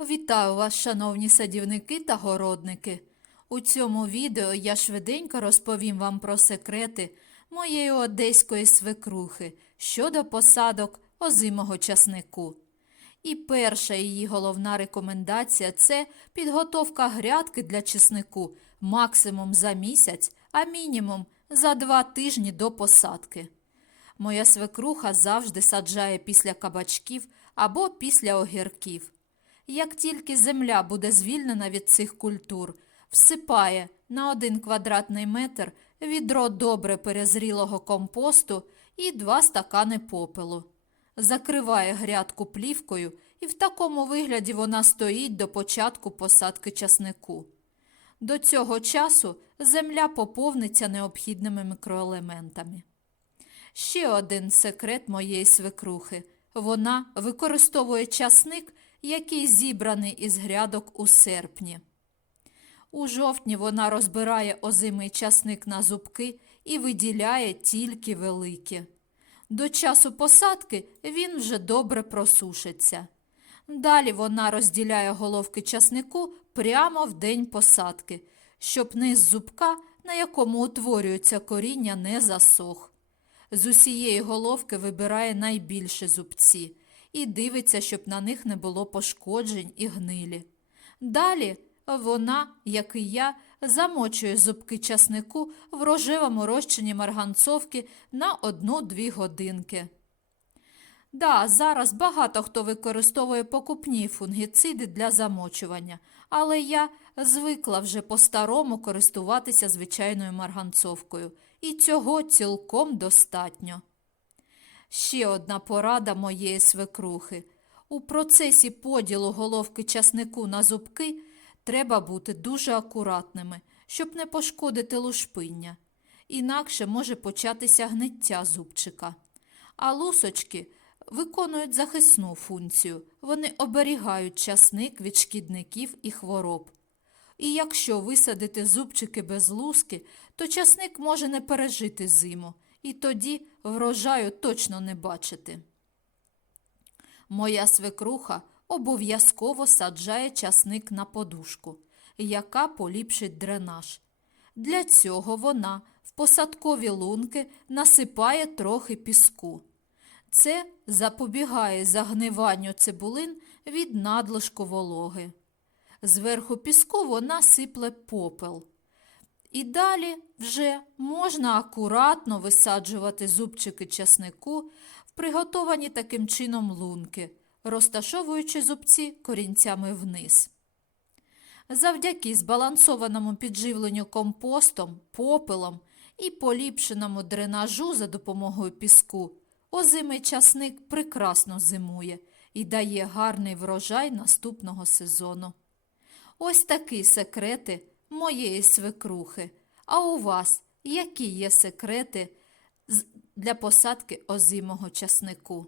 Вітаю вас, шановні садівники та городники. У цьому відео я швиденько розповім вам про секрети моєї одеської свекрухи щодо посадок озимого часнику. І перша її головна рекомендація це підготовка грядки для чеснику максимум за місяць, а мінімум за два тижні до посадки. Моя свекруха завжди саджає після кабачків або після огірків. Як тільки земля буде звільнена від цих культур, всипає на один квадратний метр відро добре перезрілого компосту і два стакани попелу. Закриває грядку плівкою, і в такому вигляді вона стоїть до початку посадки часнику. До цього часу земля поповниться необхідними мікроелементами. Ще один секрет моєї свекрухи. Вона використовує часник, який зібраний із грядок у серпні. У жовтні вона розбирає озимий часник на зубки і виділяє тільки великі. До часу посадки він вже добре просушиться. Далі вона розділяє головки часнику прямо в день посадки, щоб низ зубка, на якому утворюється коріння, не засох. З усієї головки вибирає найбільші зубці і дивиться, щоб на них не було пошкоджень і гнилі. Далі вона, як і я, замочує зубки часнику в рожевому розчині марганцовки на 1-2 годинки. Да, зараз багато хто використовує покупні фунгіциди для замочування, але я звикла вже по-старому користуватися звичайною марганцовкою, і цього цілком достатньо. Ще одна порада моєї свекрухи. У процесі поділу головки часнику на зубки треба бути дуже акуратними, щоб не пошкодити лушпиння. Інакше може початися гниття зубчика. А лусочки виконують захисну функцію. Вони оберігають часник від шкідників і хвороб. І якщо висадити зубчики без луски, то часник може не пережити зиму, і тоді врожаю точно не бачити. Моя свекруха обов'язково саджає часник на подушку, яка поліпшить дренаж. Для цього вона в посадкові лунки насипає трохи піску. Це запобігає загниванню цибулин від надлишку вологи. Зверху піску вона сипле попел. І далі вже можна акуратно висаджувати зубчики часнику в приготовані таким чином лунки, розташовуючи зубці корінцями вниз. Завдяки збалансованому підживленню компостом, попелом і поліпшеному дренажу за допомогою піску, озимий часник прекрасно зимує і дає гарний врожай наступного сезону. Ось такі секрети моєї свекрухи. А у вас які є секрети для посадки озимого часнику?